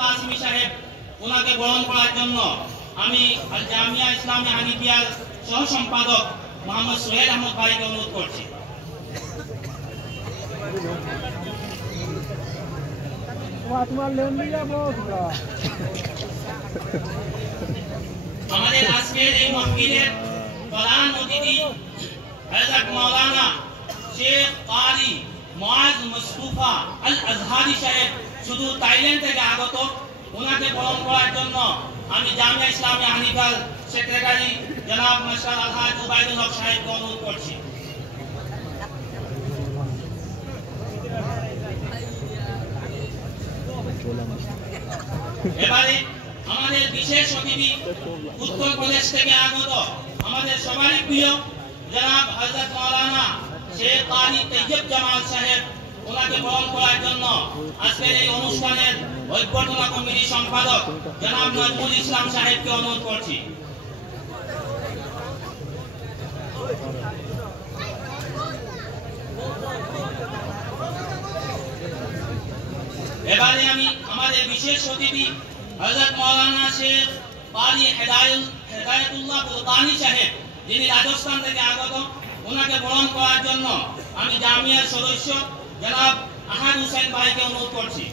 কাসিমি সাহেব ওনাকে বরণ করার জন্য আমি আল জামিয়া ইসলামী হানিফিয়ার সহ সম্পাদক মোহাম্মদ সোহেল আহমদ ভাইকে অনুরোধ করছি। আমাদের আজকের এই মাহফিলের প্রধান অতিথি হযরত মাওলানা শেখ কারি মুআজ মুস্তাফা আল আজহারি সাহেব শুধু থাইল্যান্ড থেকে আগত। ওনাকে বরণ করার জন্য আমি জামিয়া ইসলামী হানিফার সেক্রেটারি জনাব মাস্টার আলহাজ উবাইদুল হক সাহেবকে অনুরোধ করছি। এবারে আমাদের বিশেষ অতিথি উত্তরপ্রদেশ থেকে আগত আমাদের সবারই প্রিয় জনাব হযরত মাওলানা শেখ কারি তৈয়ব জামাল সাহেব ওনাকে বরণ করার জন্য আজকের এই অনুষ্ঠানের অভ্যর্থনা কমিটির সম্পাদক জনাব নজরুল ইসলাম সাহেবকে অনুরোধ করছি। এবারে আমি আমাদের বিশেষ অতিথি হযরত মাওলানা শেখ কারি হেদায়েতুল্লাহ বুলতানি সাহেব যিনি রাজস্থান থেকে আগত ওনাকে বরণ করার জন্য আমি জামিয়ার সদস্য জনাব আহাদ হোসেন ভাইকে অনুরোধ করছি।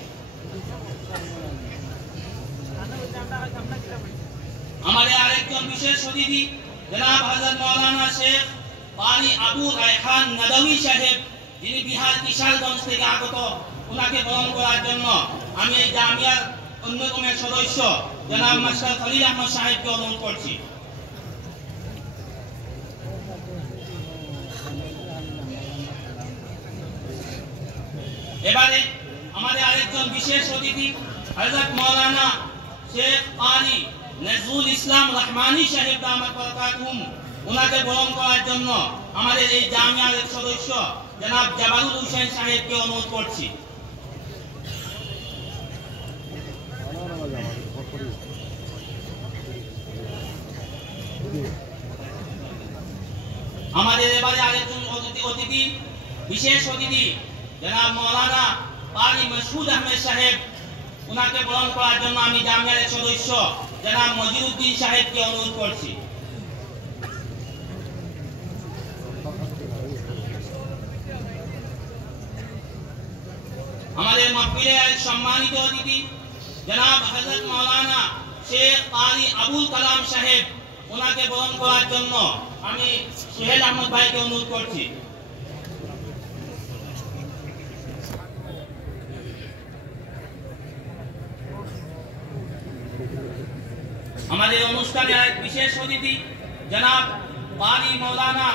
আমাদের আরেকজন বিশেষ অতিথি জনাব হযরত মাওলানা শেখ কারি আবু রায়হান নদভী সাহেব যিনি বিহার কিশোরগঞ্জ থেকে আগত ওনাকে বরণ করার জন্য আমি এই জামিয়ার অন্যতম সদস্য জনাব মাস্টার খলিল আহমদ সাহেবকে অনুরোধ করছি। এবারে আমাদের আরেকজন বিশেষ অতিথি হযরত মাওলানা শেখ কারি নজরুল ইসলাম রহমানী সাহেব দামাত বরকাতুহুম ওনাকে বরণ করার জন্য আমাদের এই জামিয়ার সদস্য জনাব জাবালুল হোসেন সাহেবকে অনুরোধ করছি। আমাদের এবারে আরেকজন অতিথি বিশেষ অতিথি জনাব মাওলানা কারি মাসউদ আহমেদ সাহেব ওনাকে বরণ করার জন্য আমি জামিয়ার সদস্য জনাব মজিউদ্দিন সাহেবকে অনুরোধ করছি। আমাদের মাহফিলের সম্মানিত অতিথি জনাব হযরত মাওলানা শেখ কারি আবুল কালাম সাহেব ওনাকে বরণ করার জন্য আমি সোহেল আহমদ ভাইকে অনুরোধ করছি। আমাদের অনুষ্ঠানের এক বিশেষ অতিথি জনাব কারি মাওলানা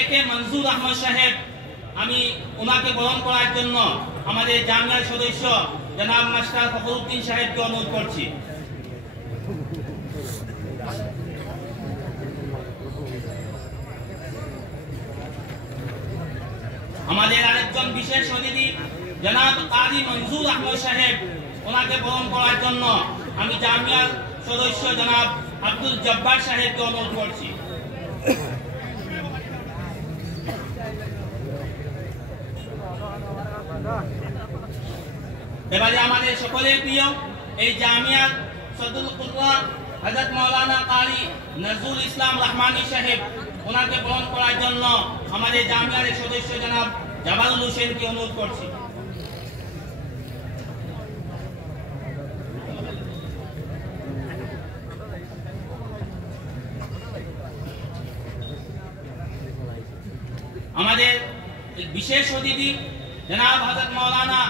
একে মনজুর আহমদ সাহেব আমি ওনাকে বরণ করার জন্য আমাদের জামিয়ার সদস্য জনাব মাস্টার ফখরুদ্দিন সাহেবকে অনুরোধ করছি। আমাদের আরেকজন বিশেষ অতিথি জনাব কারি মনজুর আহমদ সাহেব ওনাকে বরণ করার জন্য আমি জামিয়ার সদস্য জনাব আব্দুল জব্বার সাহেবকে অনুরোধ করছি। এবারে আমাদের সকলের প্রিয় এই জামিয়ার সদরুল কুররা হযরত মাওলানা কারি নজরুল ইসলাম রহমানী সাহেব ওনাকে বরণ করার জন্য আমাদের জামিয়ার সদস্য জনাব জাবালুল হোসেনকে অনুরোধ করছি। আমাদের বিশেষ অতিথি জনাব হযরত মাওলানা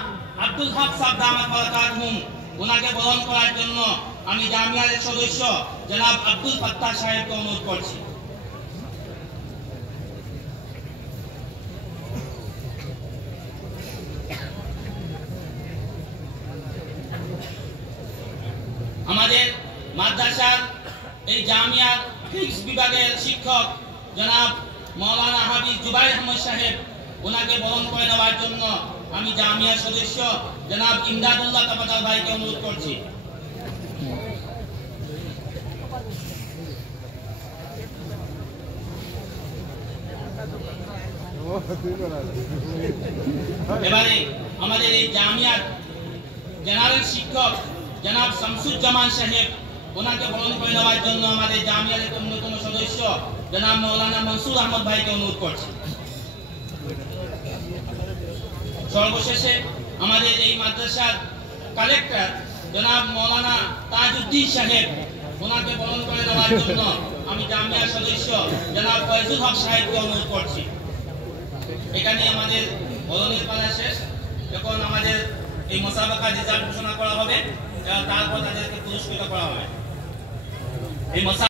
আব্দুল হক সাহেব দামাত বরকাতুহুম ওনাকে বরণ করার জন্য আমি জামিয়ার সদস্য জনাব আব্দুল ফাত্তাহ সাহেবকে অনুরোধ করছি। আমাদের মাদ্রাসার এই জামিয়ার ফিকহ বিভাগের শিক্ষক জনাব মাওলানা হাফিজ জুবাইর আহমদ সাহেব ওনাকে বরণ করে নেওয়ার জন্য আমি জামিয়ার সদস্য জনাব ইমদাদুল্লাহ তাবাদাল ভাইকে অনুরোধ করছি। এবারে আমাদের এই জামিয়ার জেনারেল শিক্ষক জনাব শামসুজ্জামান সাহেব ওনাকে বরণ করে নেওয়ার জন্য আমাদের জামিয়ার অন্যতম সদস্য জনাব মাওলানা মনসুর আহমদ ভাইকে অনুরোধ করছি। সর্বশেষে আমাদের এই মাদ্রাসার কালেক্টর জনাব মাওলানা তাজউদ্দিন সাহেব ওনাকে বরণ করে নেওয়ার জন্য আমি জামিয়ার সদস্য জনাব ফয়জুল হক সাহেবকে অনুরোধ করছি। এখানে আমাদের বরণের পালা শেষ। যখন আমাদের এই মুসাবাকার রেজাল্ট ঘোষণা করা হবে তারপর তাদেরকে পুরস্কৃত করা হবে। এই